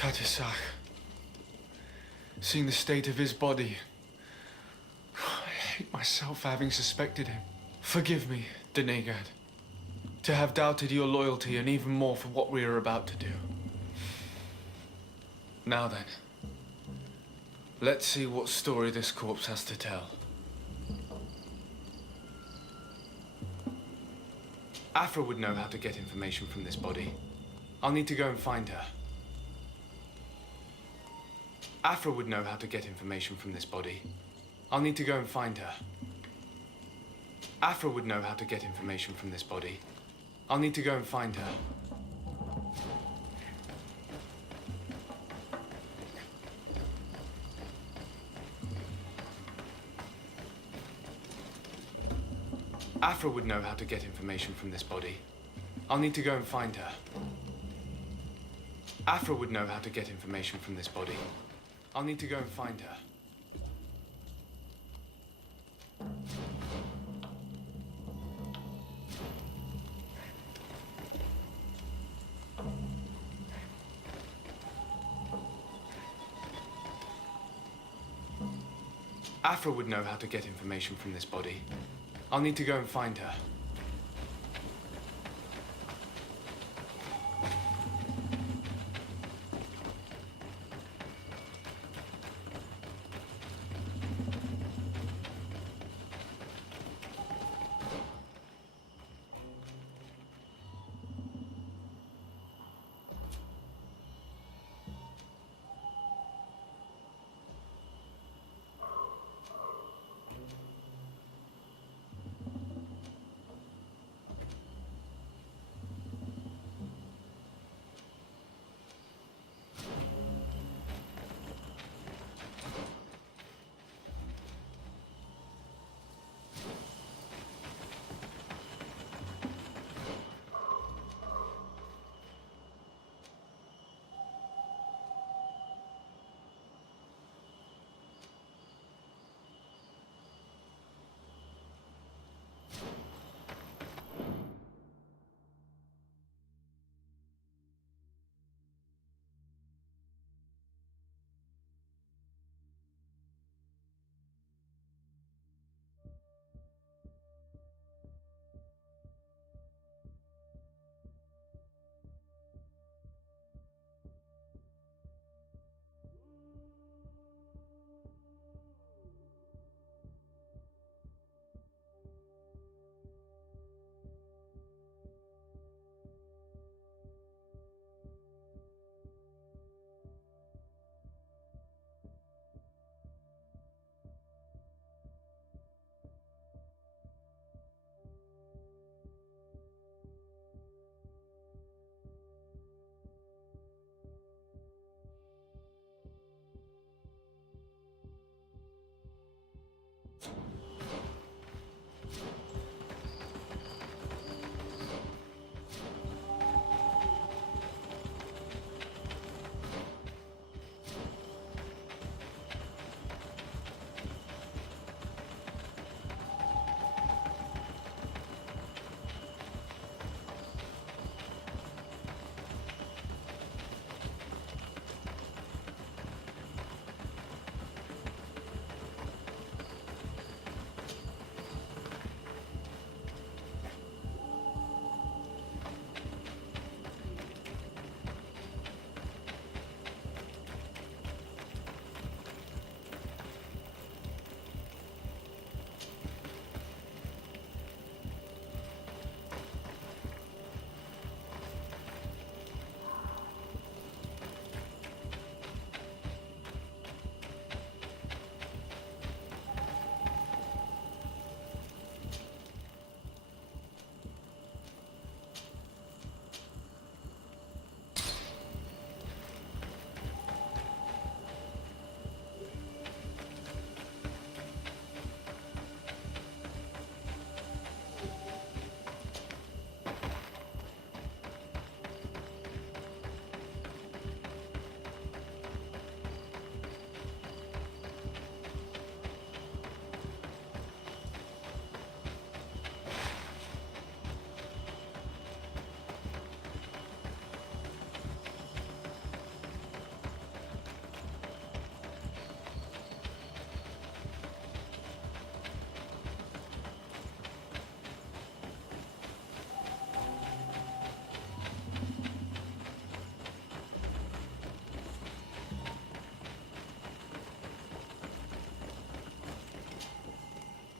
Katisak. Seeing the state of his body, I hate myself for having suspected him. Forgive me, Denegad, to have doubted your loyalty, and even more for what we are about to do. Now then, let's see what story this corpse has to tell. Afra would know how to get information from this body. I'll need to go and find her. Afra would know how to get information from this body. I'll need to go and find her. Afra would know how to get information from this body. I'll need to go and find her. Afra would know how to get information from this body. I'll need to go and find her. Afra would know how to get information from this body. I'll need to go and find her. Afra would know how to get information from this body. I'll need to go and find her.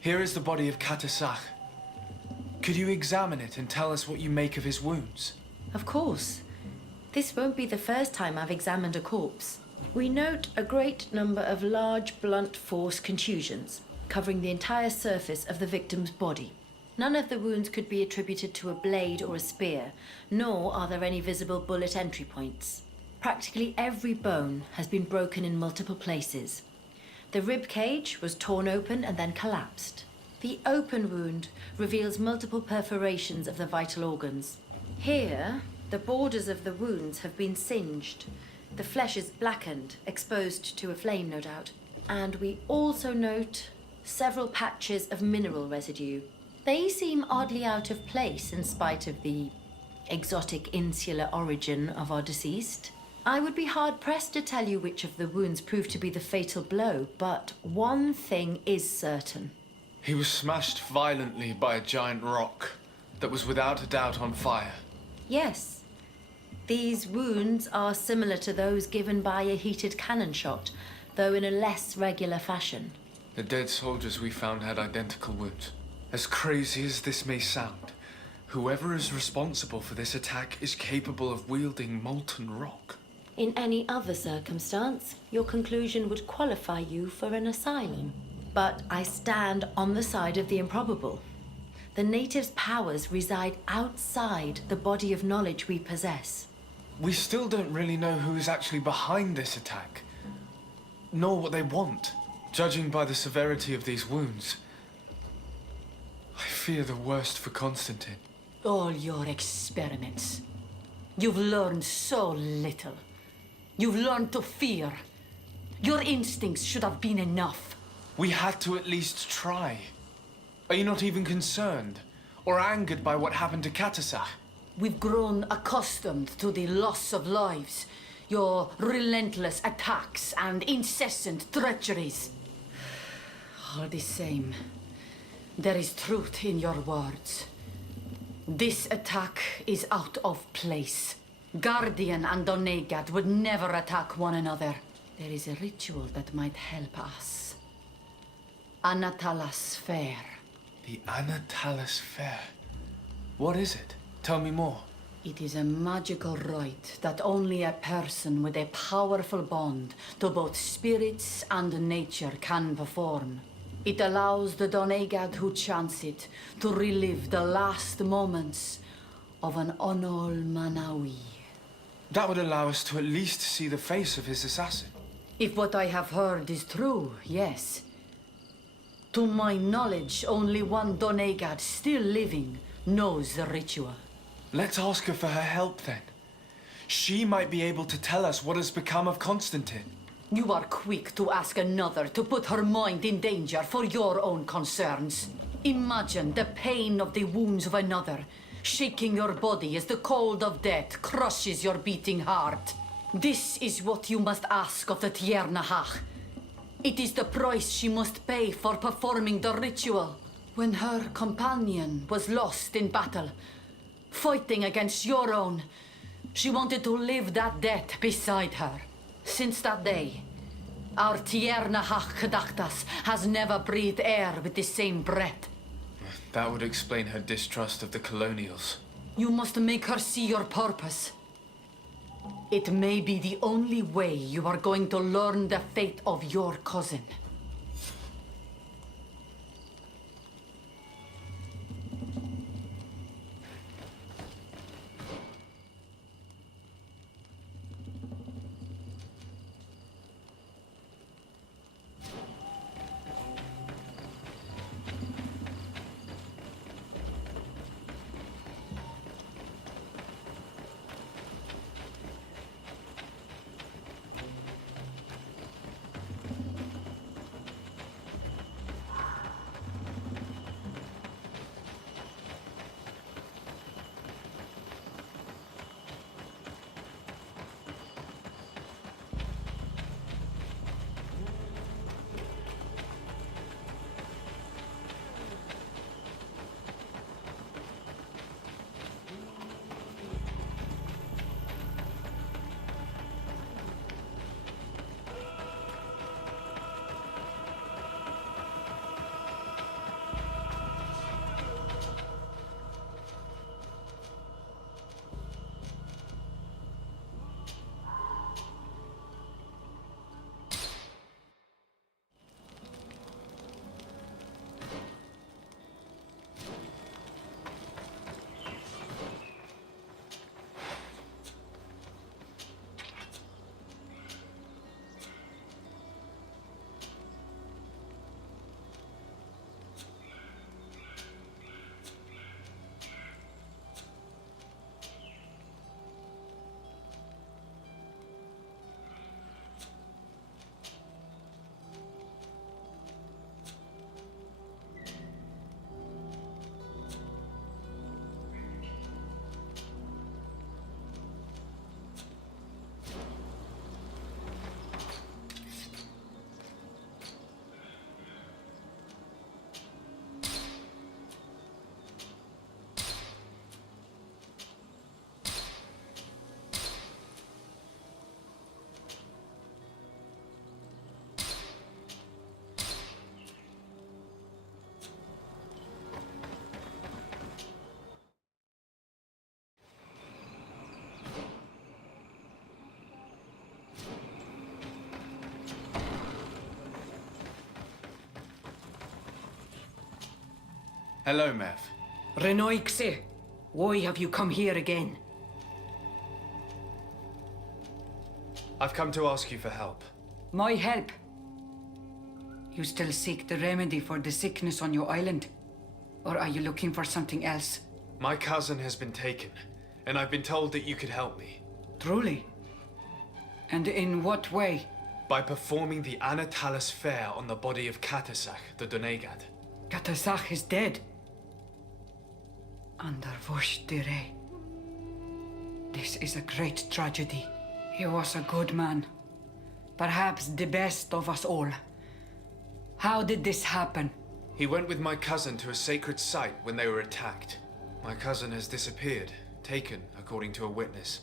Here is the body of Katasach. Could you examine it and tell us what you make of his wounds? Of course. This won't be the first time I've examined a corpse. We note a great number of large, blunt force contusions, covering the entire surface of the victim's body. None of the wounds could be attributed to a blade or a spear, nor are there any visible bullet entry points. Practically every bone has been broken in multiple places. The rib cage was torn open and then collapsed. The open wound reveals multiple perforations of the vital organs. Here, the borders of the wounds have been singed. The flesh is blackened, exposed to a flame, no doubt. And we also note several patches of mineral residue. They seem oddly out of place in spite of the exotic insular origin of our deceased. I would be hard-pressed to tell you which of the wounds proved to be the fatal blow, but one thing is certain. He was smashed violently by a giant rock that was without a doubt on fire. Yes. These wounds are similar to those given by a heated cannon shot, though in a less regular fashion. The dead soldiers we found had identical wounds. As crazy as this may sound, whoever is responsible for this attack is capable of wielding molten rock. In any other circumstance, your conclusion would qualify you for an asylum. But I stand on the side of the improbable. The natives' powers reside outside the body of knowledge we possess. We still don't really know who is actually behind this attack, nor what they want. Judging by the severity of these wounds, I fear the worst for Constantine. All your experiments. You've learned so little. You've learned to fear. Your instincts should have been enough. We had to at least try. Are you not even concerned or angered by what happened to Katasach? We've grown accustomed to the loss of lives, your relentless attacks and incessant treacheries. All the same, there is truth in your words. This attack is out of place. Guardian and Donegad would never attack one another. There is a ritual that might help us. Anatalas Fair. The Anatalas Fair. What is it? Tell me more. It is a magical rite that only a person with a powerful bond to both spirits and nature can perform. It allows the Donegad who chants it to relive the last moments of an Onol Manawi. That would allow us to at least see the face of his assassin. If what I have heard is true, yes. To my knowledge, only one Donegad still living knows the ritual. Let's ask her for her help then. She might be able to tell us what has become of Constantine. You are quick to ask another to put her mind in danger for your own concerns. Imagine the pain of the wounds of another, shaking your body as the cold of death crushes your beating heart. This is what you must ask of the Tiernahach. It is the price she must pay for performing the ritual. When her companion was lost in battle, fighting against your own, she wanted to live that death beside her. Since that day, our Tiernahach Kadaktas has never breathed air with the same breath. That would explain her distrust of the colonials. You must make her see your purpose. It may be the only way you are going to learn the fate of your cousin. Hello, Mev. Renoixe, why have you come here again? I've come to ask you for help. My help? You still seek the remedy for the sickness on your island? Or are you looking for something else? My cousin has been taken, and I've been told that you could help me. Truly? And in what way? By performing the Anatalis fair on the body of Katasach, the Donegad. Katasach is dead. Under Vosh dire. This is a great tragedy. He was a good man. Perhaps the best of us all. How did this happen? He went with my cousin to a sacred site when they were attacked. My cousin has disappeared, taken according to a witness,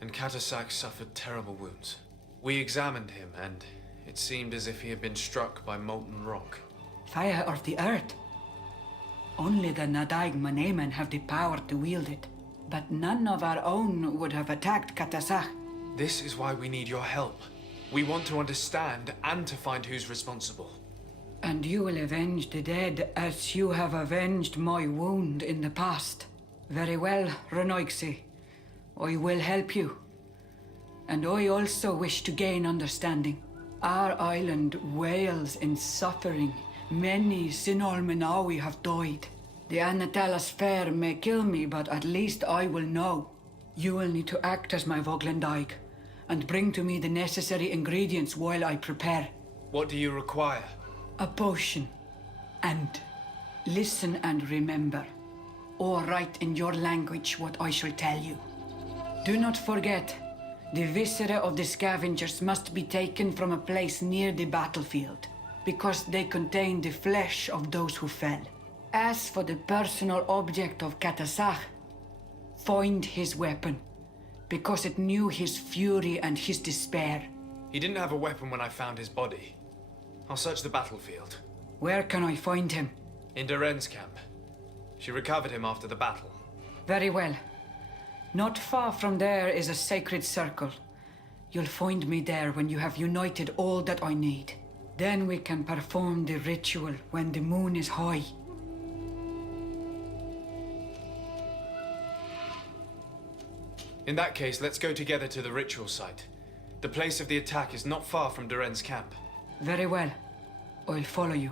and Katasach suffered terrible wounds. We examined him, and it seemed as if he had been struck by molten rock. Fire of the earth. Only the Nadaig Manemen have the power to wield it. But none of our own would have attacked Katasach. This is why we need your help. We want to understand and to find who's responsible. And you will avenge the dead as you have avenged my wound in the past. Very well, Renoixe. I will help you. And I also wish to gain understanding. Our island wails in suffering. Many Sinol Menawi have died. The Anatalas fair may kill me, but at least I will know. You will need to act as my Voglendaig and bring to me the necessary ingredients while I prepare. What do you require? A potion. And listen and remember, or write in your language what I shall tell you. Do not forget, the viscera of the scavengers must be taken from a place near the battlefield, because they contain the flesh of those who fell. As for the personal object of Katasach, find his weapon, because it knew his fury and his despair. He didn't have a weapon when I found his body. I'll search the battlefield. Where can I find him? In Doren's camp. She recovered him after the battle. Very well. Not far from there is a sacred circle. You'll find me there when you have united all that I need. Then we can perform the ritual when the moon is high. In that case, let's go together to the ritual site. The place of the attack is not far from Doren's camp. Very well. I'll follow you.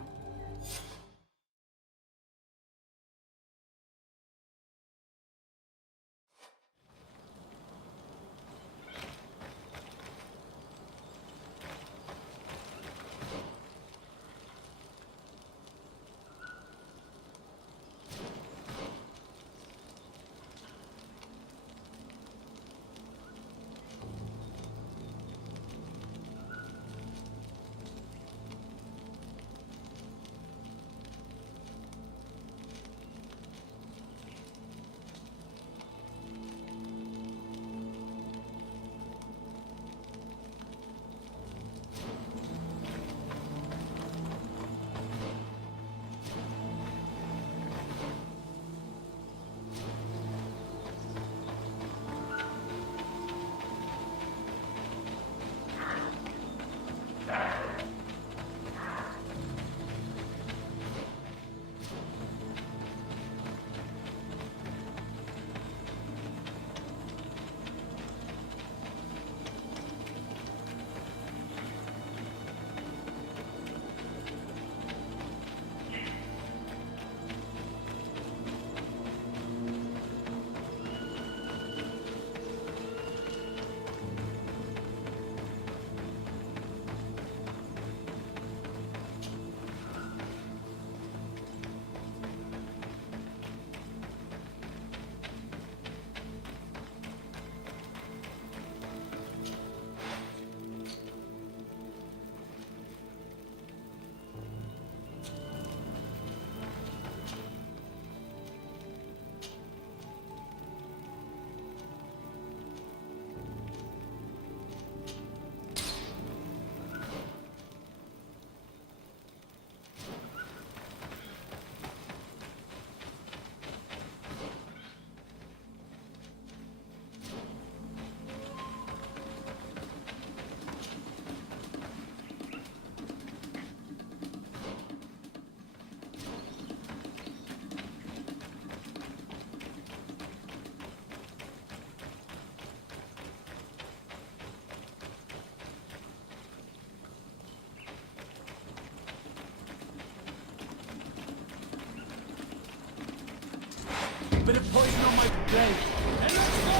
Bit of poison on my blade. And let's go!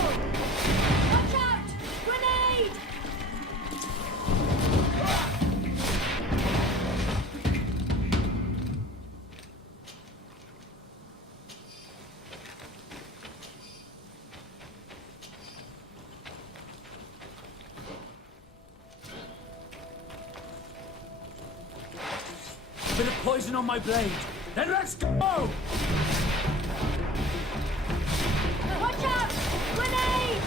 Watch out! Grenade! Bit of poison on my blade. Then let's go! Watch out! Grenade!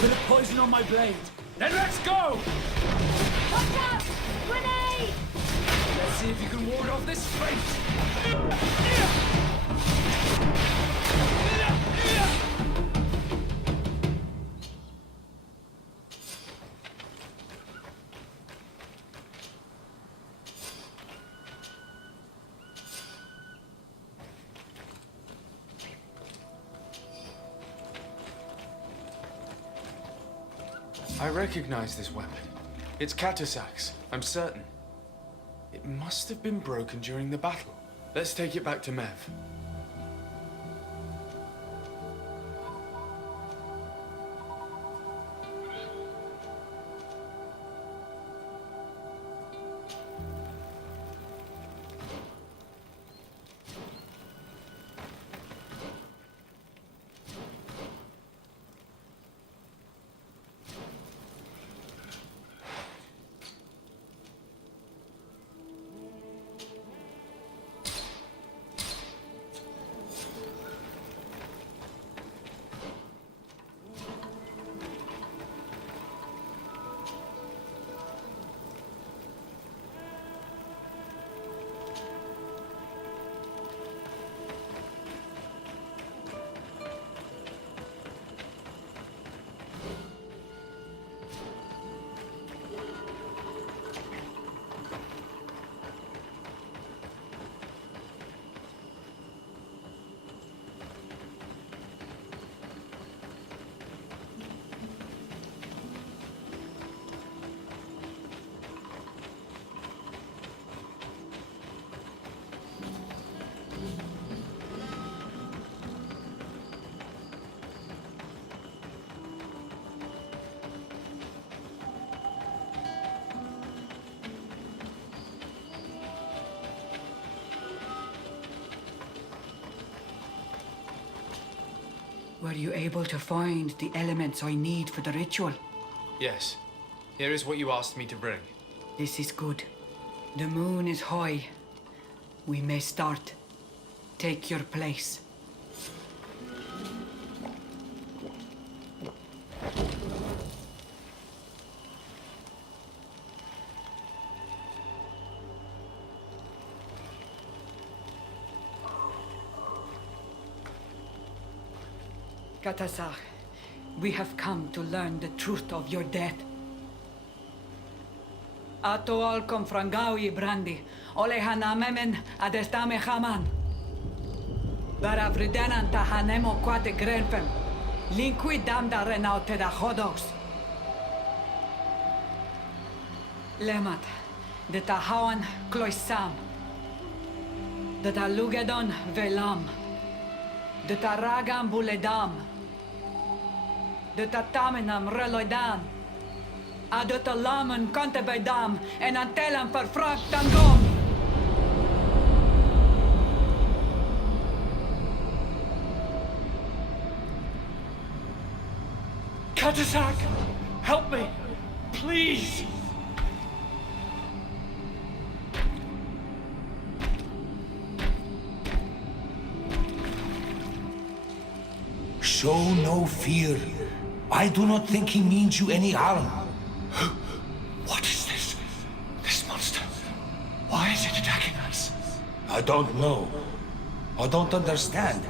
Bit of poison on my blade. Then let's go! Watch out! Grenade! Let's see if you can ward off this fate! I recognize this weapon. It's Katasak's, I'm certain. It must have been broken during the battle. Let's take it back to Mev. Were you able to find the elements I need for the ritual? Yes. Here is what you asked me to bring. This is good. The moon is high. We may start. Take your place. Katasar, we have come to learn the truth of your death. Ato al confrangawi brandi, ole hanamemen adestame haman. Bara vridenan ta hanemo quate grenfem, linqui damda renaute da hodos. Lemat, de ta hawan kloisam, de ta lugedon velam, de ta ragam buledam, de ta tamenam reloidam, a de ta lamen contebedam en antelam verfractangom. Katasak! Help me! Please! Show no fear. I do not think he means you any harm. What is this? This monster? Why is it attacking us? I don't know. I don't understand.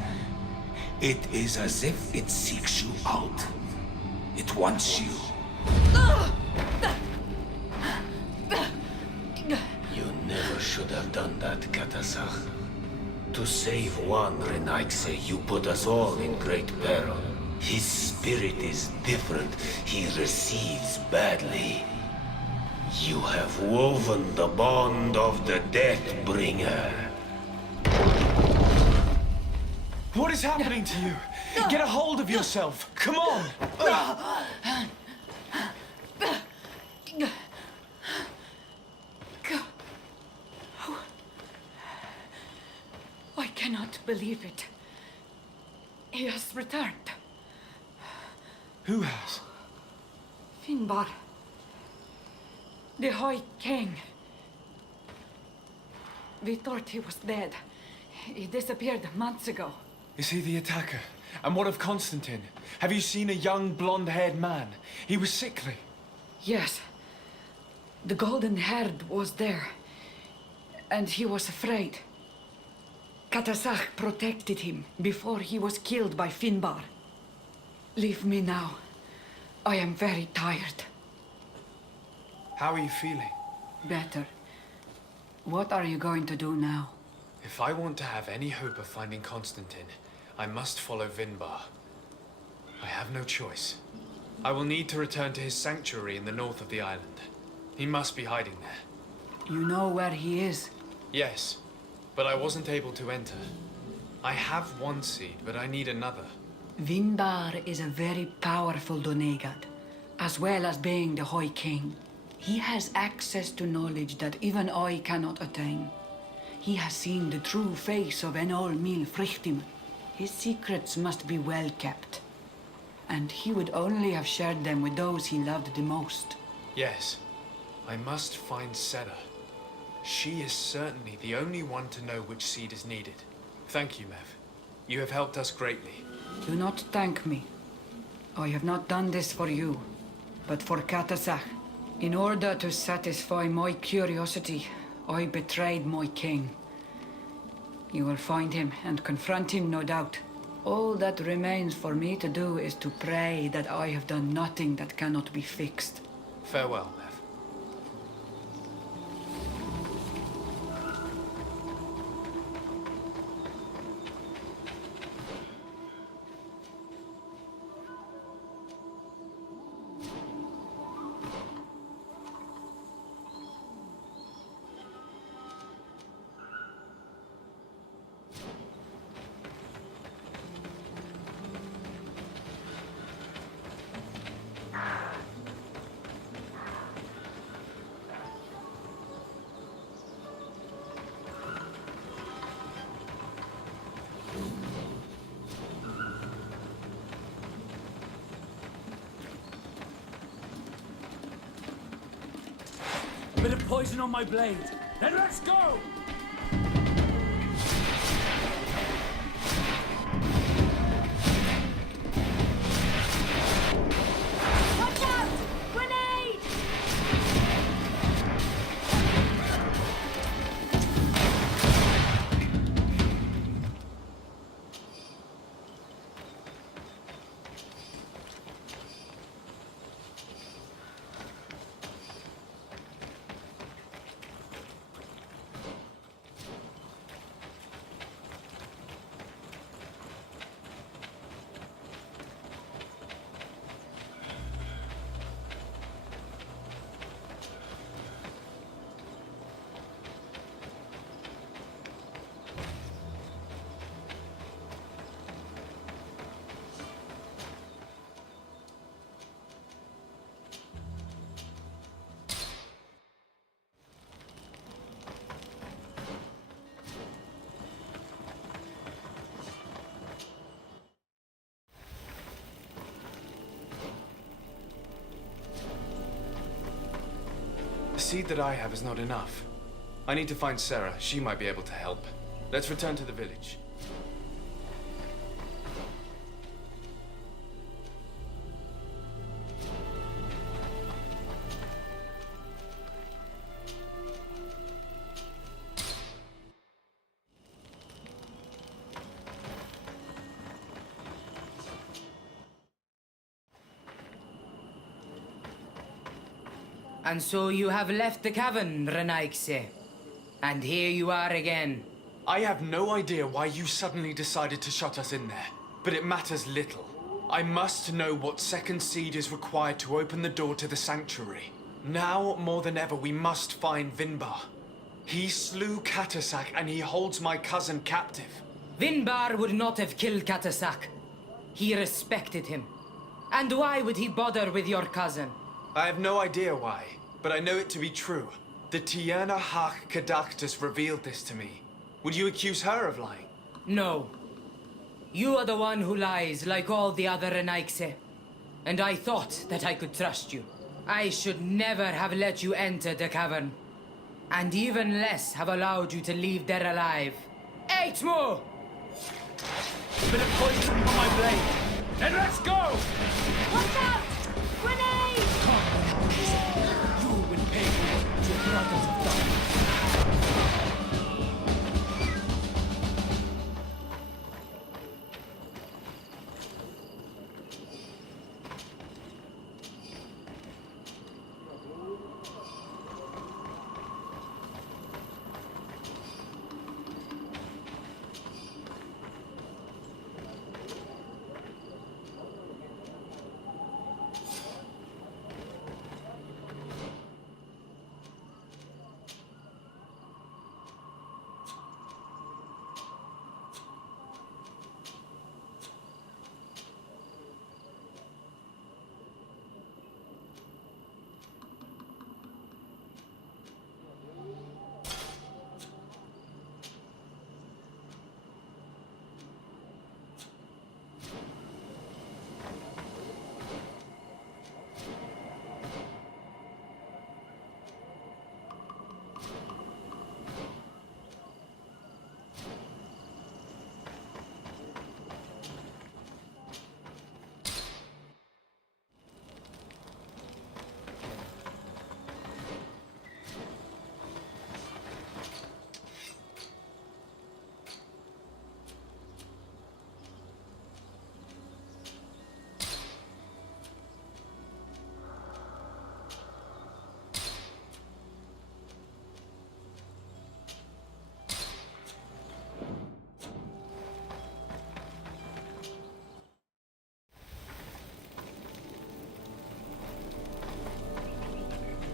It is as if it seeks you out. It wants you. You never should have done that, Katasach. To save one Renaigse, you put us all in great peril. His spirit is different. He receives badly. You have woven the bond of the Deathbringer. What is happening to you? Get a hold of yourself. Come on. I cannot believe it. He has returned. Who has? Finbar. The High King. We thought he was dead. He disappeared months ago. Is he the attacker? And what of Constantine? Have you seen a young blonde-haired man? He was sickly. Yes. The golden-haired was there. And he was afraid. Katasach protected him before he was killed by Finbar. Leave me now. I am very tired. How are you feeling? Better. What are you going to do now? If I want to have any hope of finding Constantine, I must follow Vinbar. I have no choice. I will need to return to his sanctuary in the north of the island. He must be hiding there. You know where he is? Yes, but I wasn't able to enter. I have one seed, but I need another. Vinbar is a very powerful Doneigad, as well as being the High King. He has access to knowledge that even I cannot attain. He has seen the true face of Enol Mil Frichtim. His secrets must be well kept. And he would only have shared them with those he loved the most. Yes, I must find Sarah. She is certainly the only one to know which seed is needed. Thank you, Mev. You have helped us greatly. Do not thank me. I have not done this for you, but for Katasach. In order to satisfy my curiosity, I betrayed my king. You will find him and confront him, no doubt. All that remains for me to do is to pray that I have done nothing that cannot be fixed. Farewell, Mev. Bit of poison on my blade. Then let's go! Watch out! Grenade! The seed that I have is not enough. I need to find Sarah. She might be able to help. Let's return to the village. And so you have left the cavern, Renaigse. And here you are again. I have no idea why you suddenly decided to shut us in there, but it matters little. I must know what second seed is required to open the door to the sanctuary. Now, more than ever, we must find Vinbar. He slew Katasak and he holds my cousin captive. Vinbar would not have killed Katasak. He respected him. And why would he bother with your cousin? I have no idea why, but I know it to be true. The Tierna Hach Kadaktus revealed this to me. Would you accuse her of lying? No. You are the one who lies like all the other Renaigse. And I thought that I could trust you. I should never have let you enter the cavern. And even less have allowed you to leave there alive. Eitmo! A bit of poison on my blade. Then let's go! Watch out! Grenade! You will pay for what your brothers have done.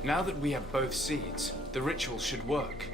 Now that we have both seeds, the ritual should work.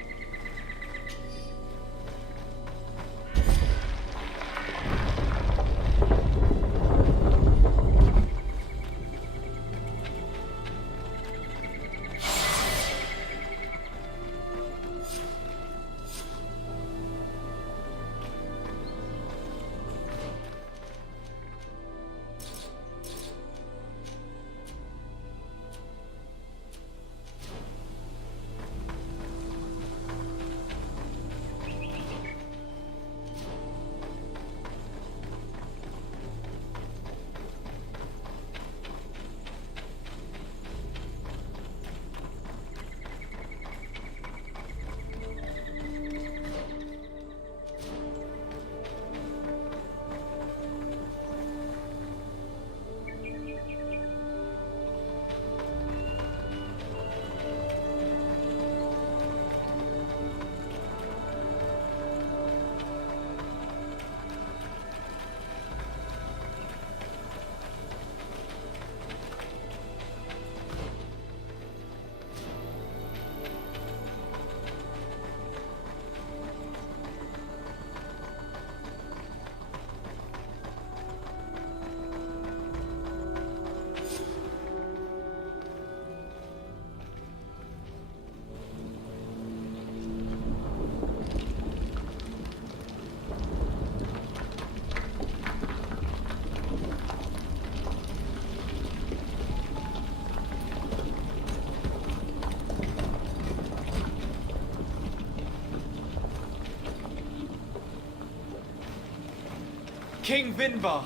King Vinbar,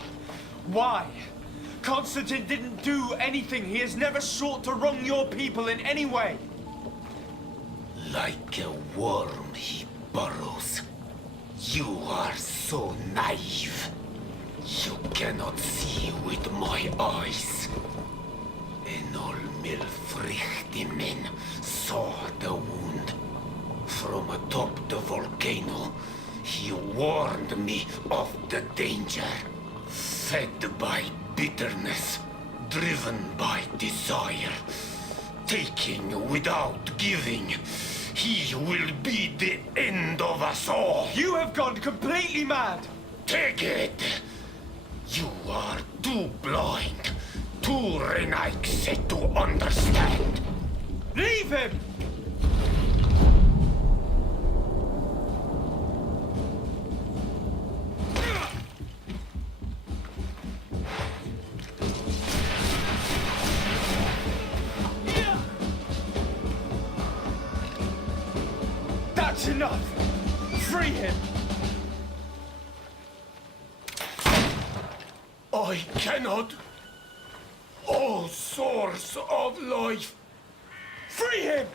why? Constantine didn't do anything. He has never sought to wrong your people in any way. Like a worm he burrows. You are so naive. You cannot see with my eyes. Enol Milfrichtimin saw the wound. From atop the volcano, he warned me of the danger. Fed by bitterness, driven by desire, taking without giving, he will be the end of us all. You have gone completely mad! Take it! You are too blind, too Renaigse to understand. Leave him! That's enough! Free him! I cannot. O source of life! Free him!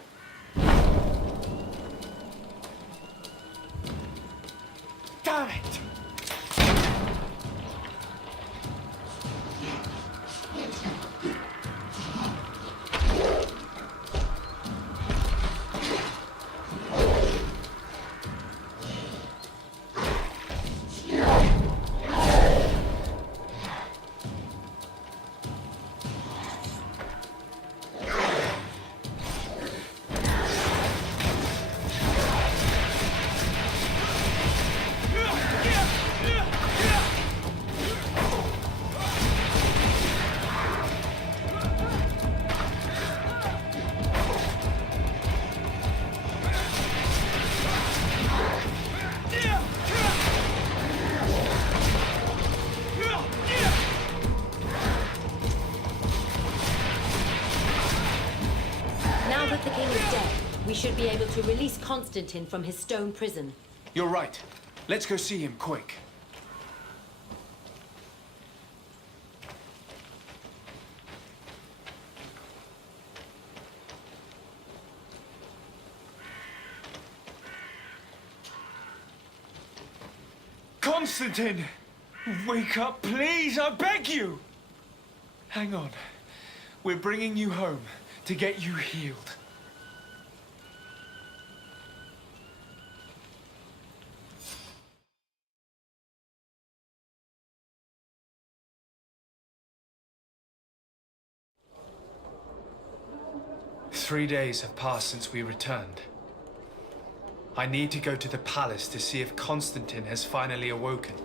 Damn it! Now that the king is dead, we should be able to release Constantine from his stone prison. You're right. Let's go see him quick. Constantine! Wake up, please! I beg you! Hang on. We're bringing you home to get you healed. Three days have passed since we returned. I need to go to the palace to see if Constantine has finally awoken.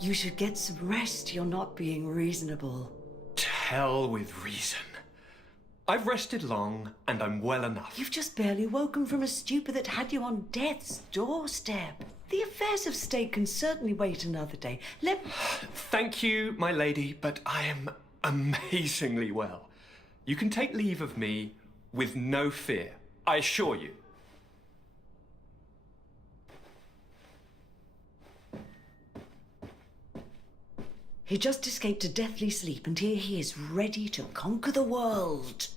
You should get some rest. You're not being reasonable. To hell with reason. I've rested long, and I'm well enough. You've just barely woken from a stupor that had you on death's doorstep. The affairs of state can certainly wait another day. Thank you, my lady, but I am amazingly well. You can take leave of me with no fear, I assure you. He just escaped a deathly sleep, and here he is, ready to conquer the world.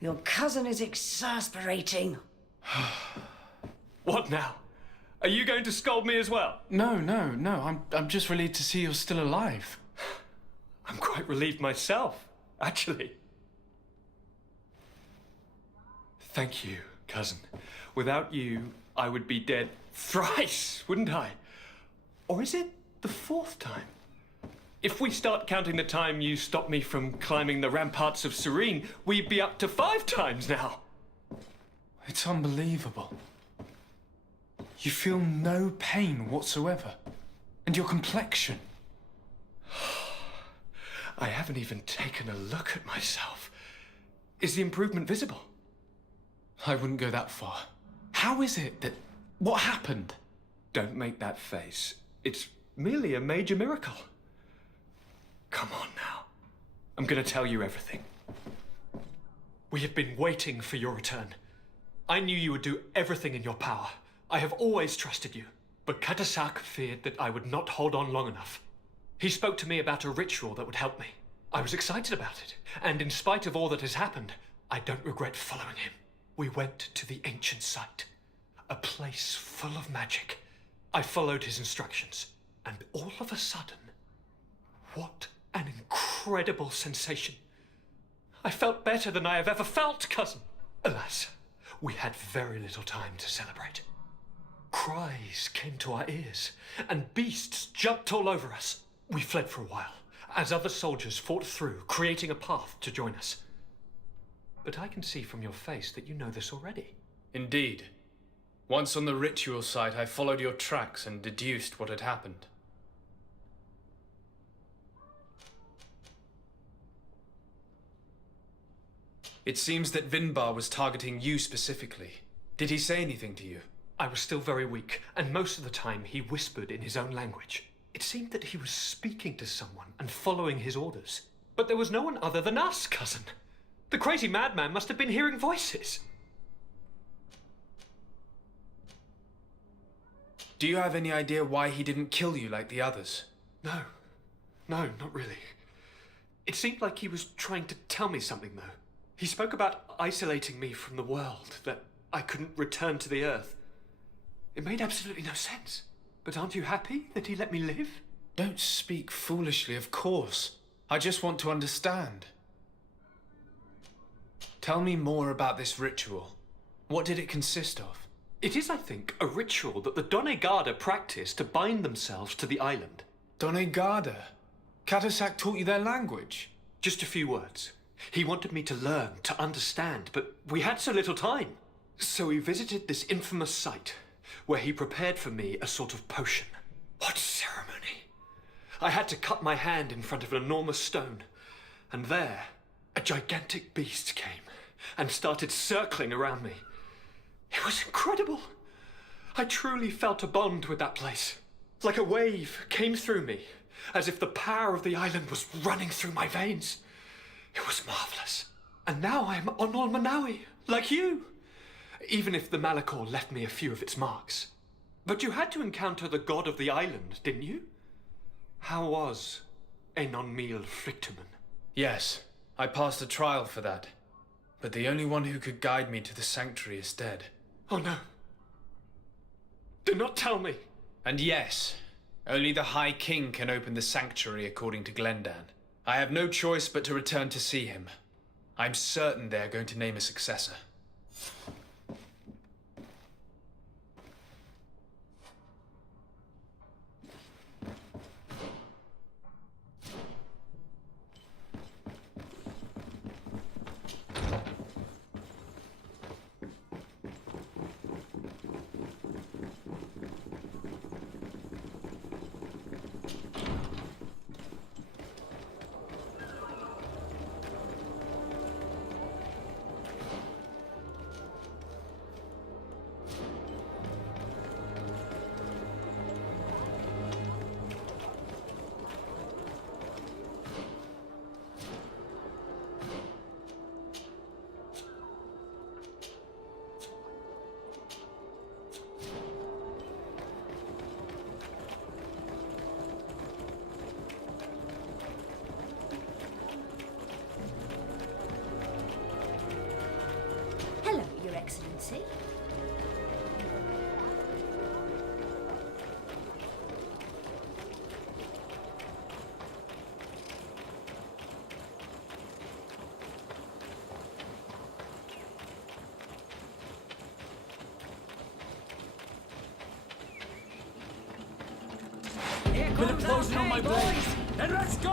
Your cousin is exasperating. What now? Are you going to scold me as well? No. I'm just relieved to see you're still alive. I'm quite relieved myself, actually. Thank you, cousin. Without you, I would be dead thrice, wouldn't I? Or is it the fourth time? If we start counting the time you stopped me from climbing the ramparts of Serene, we'd be up to 5 times now. It's unbelievable. You feel no pain whatsoever. And your complexion. I haven't even taken a look at myself. Is the improvement visible? I wouldn't go that far. How is it that... What happened? Don't make that face. It's merely a major miracle. Come on now. I'm going to tell you everything. We have been waiting for your return. I knew you would do everything in your power. I have always trusted you. But Katasak feared that I would not hold on long enough. He spoke to me about a ritual that would help me. I was excited about it, and in spite of all that has happened, I don't regret following him. We went to the ancient site, a place full of magic. I followed his instructions, and all of a sudden, what an incredible sensation. I felt better than I have ever felt, cousin. Alas, we had very little time to celebrate. Cries came to our ears, and beasts jumped all over us. We fled for a while, as other soldiers fought through, creating a path to join us. But I can see from your face that you know this already. Indeed. Once on the ritual site, I followed your tracks and deduced what had happened. It seems that Vinbar was targeting you specifically. Did he say anything to you? I was still very weak, and most of the time he whispered in his own language. It seemed that he was speaking to someone and following his orders. But there was no one other than us, cousin. The crazy madman must have been hearing voices. Do you have any idea why he didn't kill you like the others? No, not really. It seemed like he was trying to tell me something, though. He spoke about isolating me from the world, that I couldn't return to the Earth. It made absolutely no sense. But aren't you happy that he let me live? Don't speak foolishly, of course. I just want to understand. Tell me more about this ritual. What did it consist of? It is, I think, a ritual that the Donegada practice to bind themselves to the island. Donegada? Katasak taught you their language? Just a few words. He wanted me to learn, to understand, but we had so little time. So we visited this infamous site, where he prepared for me a sort of potion. What ceremony! I had to cut my hand in front of an enormous stone, and there, a gigantic beast came and started circling around me. It was incredible. I truly felt a bond with that place. Like a wave came through me, as if the power of the island was running through my veins. It was marvelous. And now I am Onol Manawi, like you. Even if the Malachor left me a few of its marks. But you had to encounter the god of the island, didn't you? How was Enon Mil Frictumen? Yes, I passed a trial for that. But the only one who could guide me to the sanctuary is dead. Oh no. Do not tell me. And yes, only the High King can open the sanctuary according to Glendan. I have no choice but to return to see him. I'm certain they're going to name a successor. Hello, Your Excellency. Bit of closing on my blade. And let's go!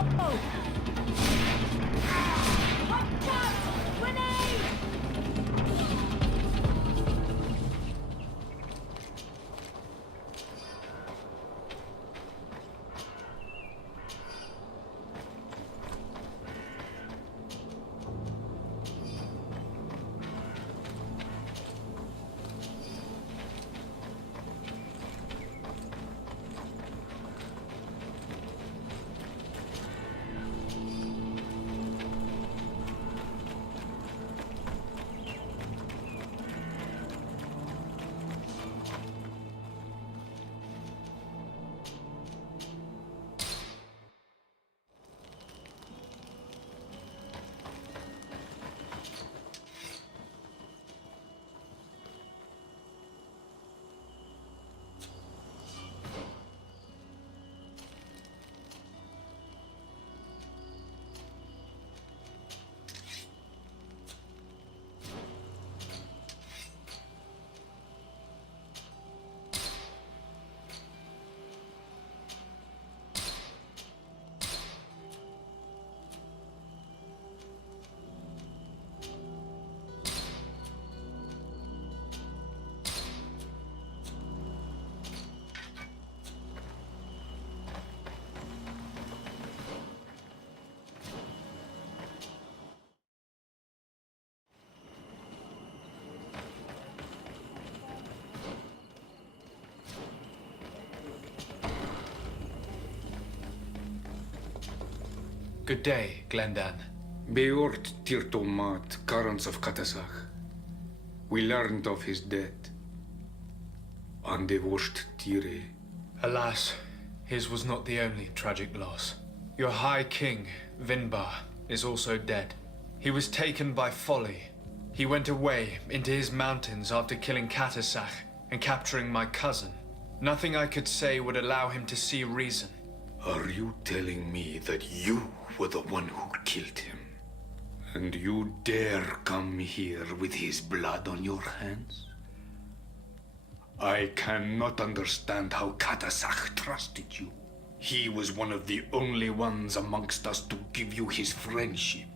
Good day, Glendan. Beort Tirtomat, Karans of Katasach. We learned of his death. And they washed Tire. Alas, his was not the only tragic loss. Your High King, Vinbar, is also dead. He was taken by folly. He went away into his mountains after killing Katasach and capturing my cousin. Nothing I could say would allow him to see reason. Are you telling me that you were the one who killed him? And you dare come here with his blood on your hands? I cannot understand how Katasach trusted you. He was one of the only ones amongst us to give you his friendship.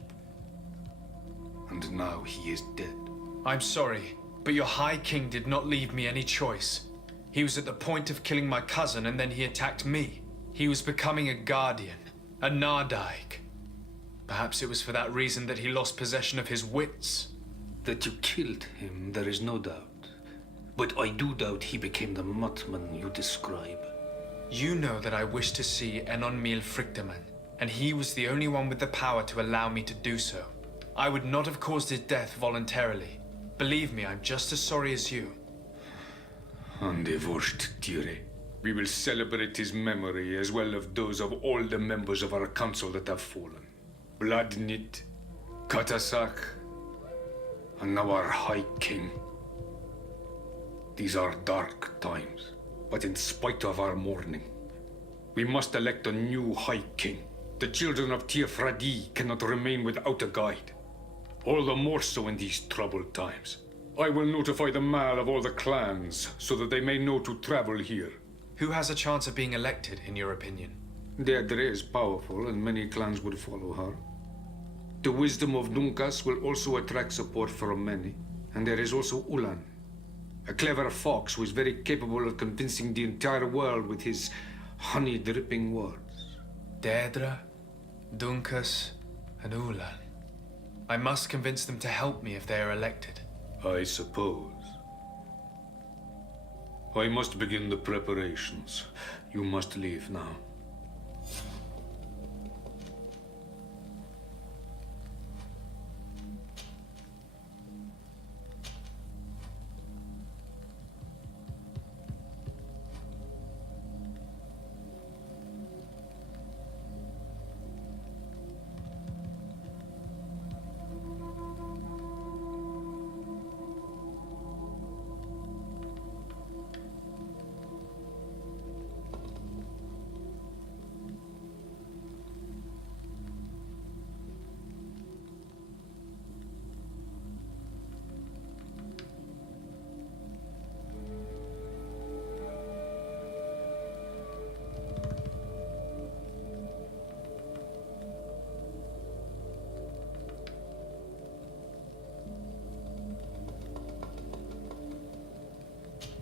And now he is dead. I'm sorry, but your High King did not leave me any choice. He was at the point of killing my cousin and then he attacked me. He was becoming a guardian, a Nardaig. Perhaps it was for that reason that he lost possession of his wits. That you killed him, there is no doubt. But I do doubt he became the Muttman you describe. You know that I wish to see Enonmil Frichtemann, and he was the only one with the power to allow me to do so. I would not have caused his death voluntarily. Believe me, I'm just as sorry as you. Undivorced Tire. We will celebrate his memory as well as those of all the members of our council that have fallen. Bladnit, Katasach, and now our High King. These are dark times, but in spite of our mourning, we must elect a new High King. The children of Tiafradi cannot remain without a guide. All the more so in these troubled times. I will notify the Mal of all the clans so that they may know to travel here. Who has a chance of being elected, in your opinion? Deirdre is powerful and many clans would follow her. The wisdom of Dunkas will also attract support from many. And there is also Ulan, a clever fox who is very capable of convincing the entire world with his honey-dripping words. Deirdre, Dunkas, and Ulan. I must convince them to help me if they are elected. I suppose. I must begin the preparations. You must leave now.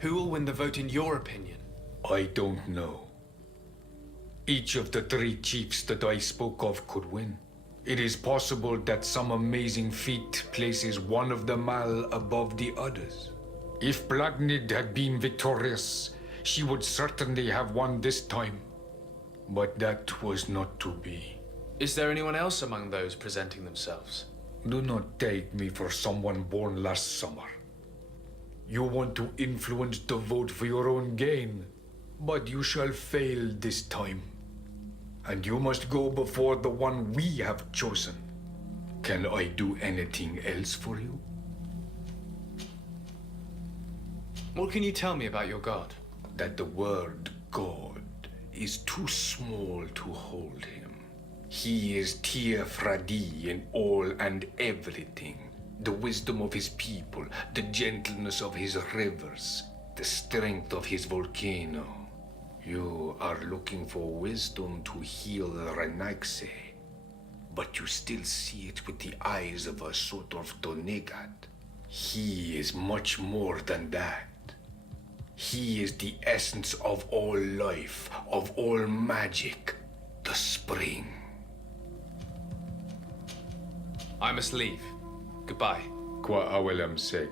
Who will win the vote in your opinion? I don't know. Each of the three chiefs that I spoke of could win. It is possible that some amazing feat places one of the Mal above the others. If Blagnid had been victorious, she would certainly have won this time. But that was not to be. Is there anyone else among those presenting themselves? Do not take me for someone born last summer. You want to influence the vote for your own gain, but you shall fail this time. And you must go before the one we have chosen. Can I do anything else for you? What can you tell me about your god? That the word God is too small to hold him. He is Tiafradi in all and everything. The wisdom of his people, the gentleness of his rivers, the strength of his volcano. You are looking for wisdom to heal Renaxe, but you still see it with the eyes of a sort of Donegat. He is much more than that. He is the essence of all life, of all magic, the spring. I must leave. Goodbye. Qua awelam seg.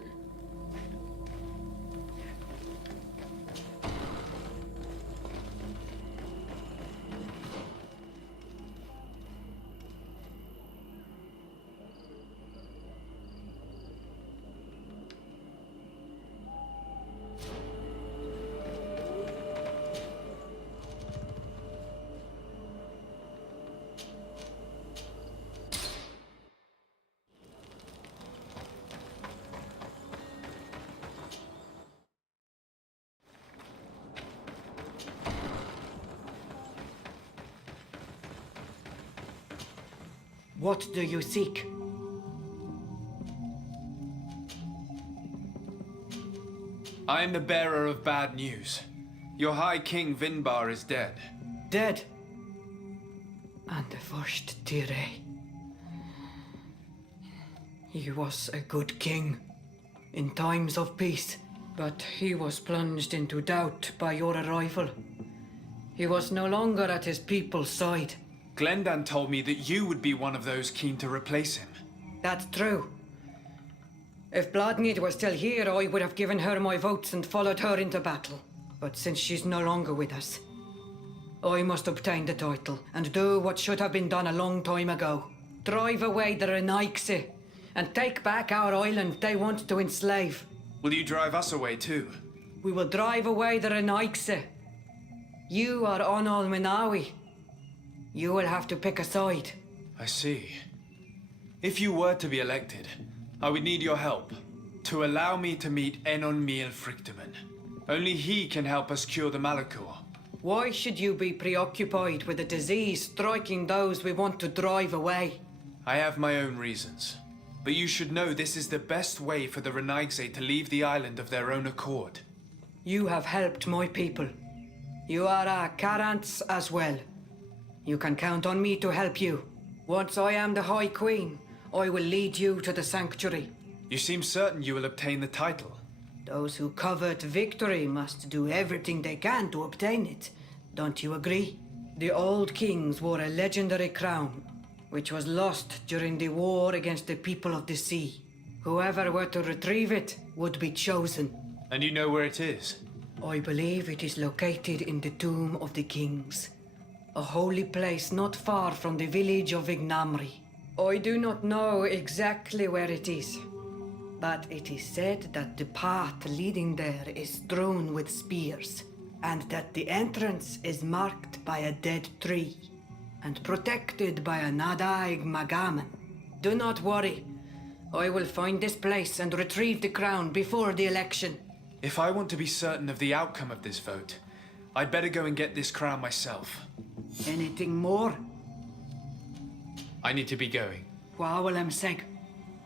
What do you seek? I am the bearer of bad news. Your High King Vinbar is dead. Dead. And the first Tire. He was a good king in times of peace, but he was plunged into doubt by your arrival. He was no longer at his people's side. Glendan told me that you would be one of those keen to replace him. That's true. If Bloodmead was still here, I would have given her my votes and followed her into battle. But since she's no longer with us, I must obtain the title and do what should have been done a long time ago. Drive away the Renaigse and take back our island they want to enslave. Will you drive us away too? We will drive away the Renaigse. You are Onal Minawi. You will have to pick a side. I see. If you were to be elected, I would need your help to allow me to meet Enon Miel Frichteman. Only he can help us cure the Malachor. Why should you be preoccupied with a disease striking those we want to drive away? I have my own reasons. But you should know this is the best way for the Renaigse to leave the island of their own accord. You have helped my people. You are a Karants as well. You can count on me to help you. Once I am the High Queen, I will lead you to the sanctuary. You seem certain you will obtain the title. Those who covet victory must do everything they can to obtain it. Don't you agree? The old kings wore a legendary crown, which was lost during the war against the people of the sea. Whoever were to retrieve it would be chosen. And you know where it is? I believe it is located in the Tomb of the Kings, a holy place not far from the village of Ignamri. I do not know exactly where it is, but it is said that the path leading there is strewn with spears, and that the entrance is marked by a dead tree and protected by a Nadaig Magaman. Do not worry. I will find this place and retrieve the crown before the election. If I want to be certain of the outcome of this vote, I'd better go and get this crown myself. Anything more? I need to be going. Wawalem-seg.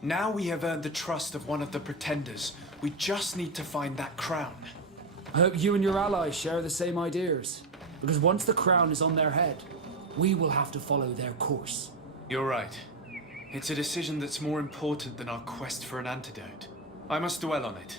Now we have earned the trust of one of the pretenders. We just need to find that crown. I hope you and your allies share the same ideas. Because once the crown is on their head, we will have to follow their course. You're right. It's a decision that's more important than our quest for an antidote. I must dwell on it.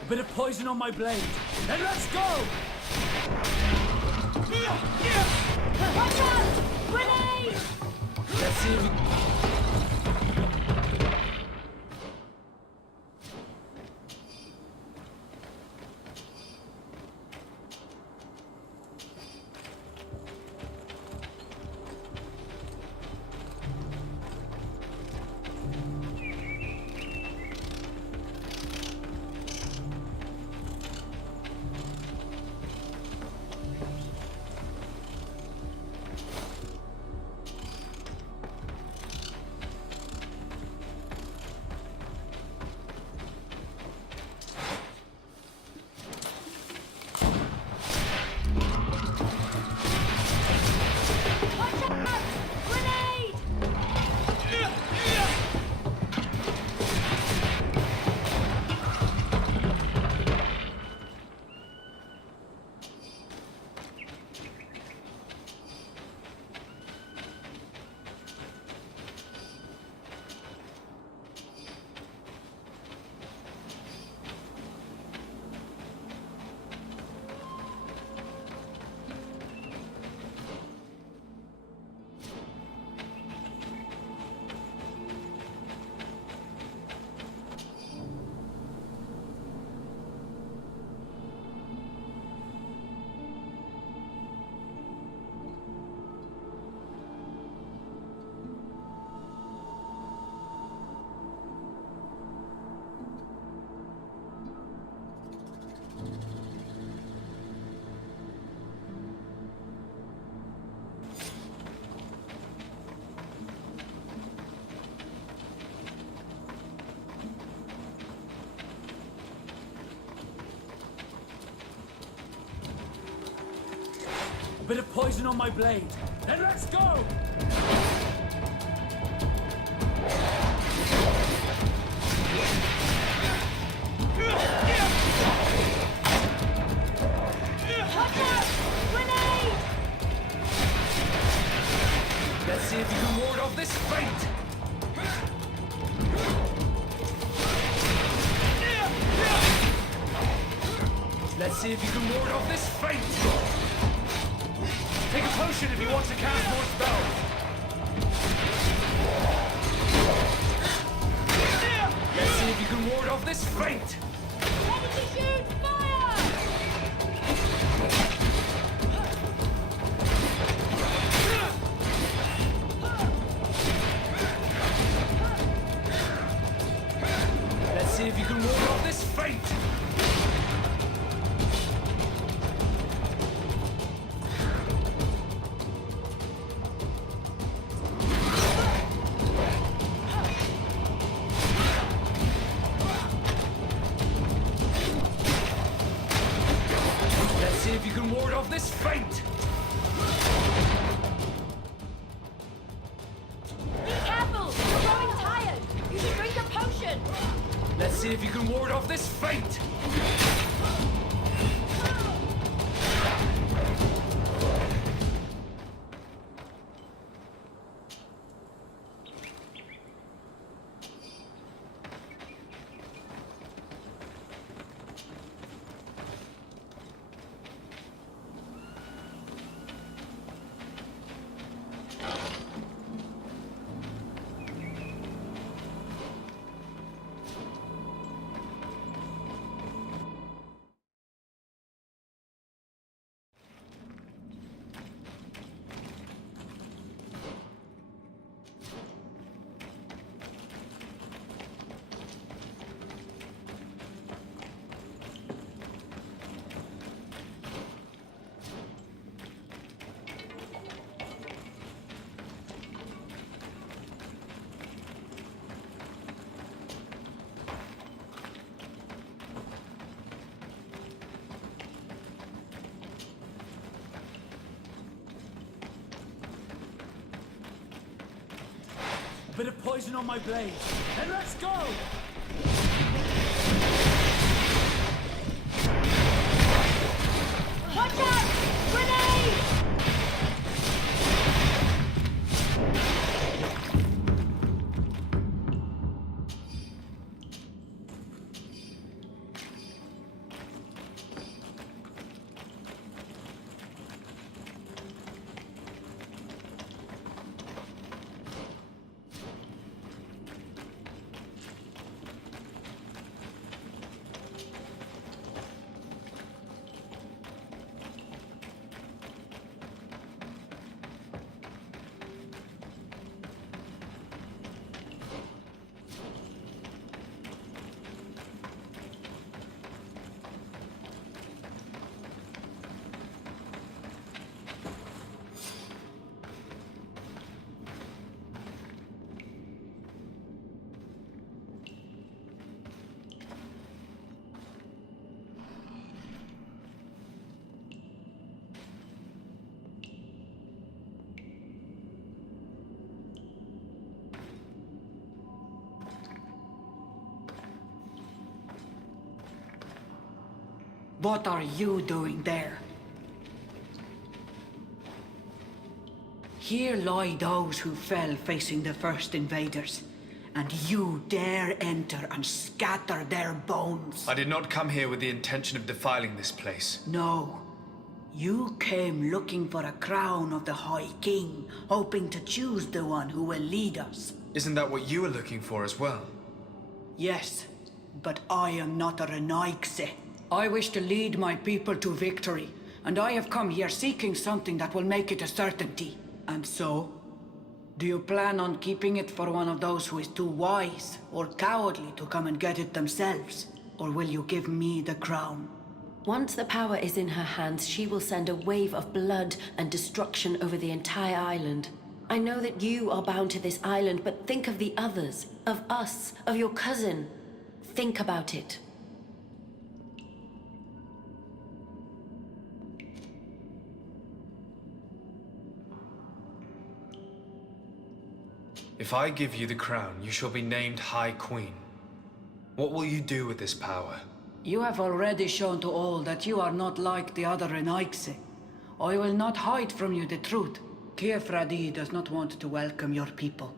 A bit of poison on my blade. Then let's go! Watch out! Grenade! Let's see if we... bit of poison on my blade. Then let's go! Let's see if you can ward off this fate! Let's see if you can ward off this fate! Take a potion if you want to cast more spells! Let's see if you can ward off this fate! Ready to shoot! Fire! Let's see if you can ward off this fate! Let's see if you can ward off this fate! Be careful! You're growing tired! You should drink a potion! Let's see if you can ward off this fate! Bit of poison on my blade. Then let's go! Watch out! Grenade! What are you doing there? Here lie those who fell facing the first invaders, and you dare enter and scatter their bones. I did not come here with the intention of defiling this place. No. You came looking for a crown of the High King, hoping to choose the one who will lead us. Isn't that what you were looking for as well? Yes, but I am not a Renaigse. I wish to lead my people to victory, and I have come here seeking something that will make it a certainty. And so, do you plan on keeping it for one of those who is too wise or cowardly to come and get it themselves? Or will you give me the crown? Once the power is in her hands, she will send a wave of blood and destruction over the entire island. I know that you are bound to this island, but think of the others, of us, of your cousin. Think about it. If I give you the crown, you shall be named High Queen. What will you do with this power? You have already shown to all that you are not like the other Renaigse. I will not hide from you the truth. Kiefradi does not want to welcome your people.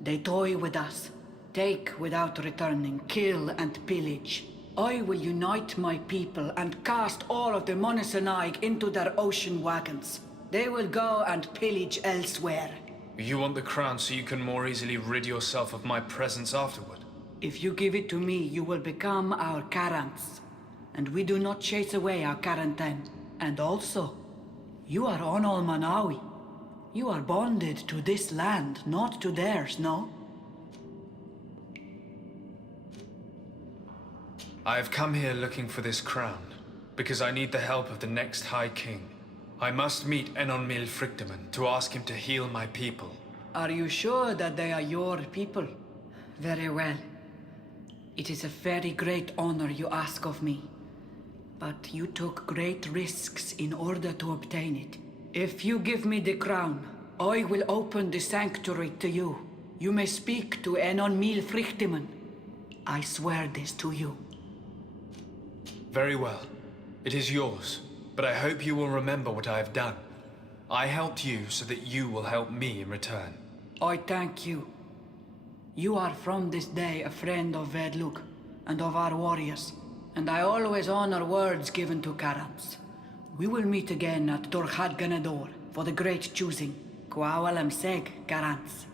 They toy with us, take without returning, kill and pillage. I will unite my people and cast all of the Monesenaig into their ocean wagons. They will go and pillage elsewhere. You want the crown so you can more easily rid yourself of my presence afterward? If you give it to me, you will become our Karants. And we do not chase away our Karanten. And also, you are on Manawi. You are bonded to this land, not to theirs, no? I have come here looking for this crown, because I need the help of the next High King. I must meet Enonmil Frichtemann to ask him to heal my people. Are you sure that they are your people? Very well. It is a very great honor you ask of me. But you took great risks in order to obtain it. If you give me the crown, I will open the sanctuary to you. You may speak to Enonmil Frichtemann. I swear this to you. Very well. It is yours, but I hope you will remember what I have done. I helped you so that you will help me in return. I thank you. You are from this day a friend of Vedluk and of our warriors, and I always honor words given to Karams. We will meet again at Dorchad Ganador for the great choosing. Kwawalem Seg, Karans.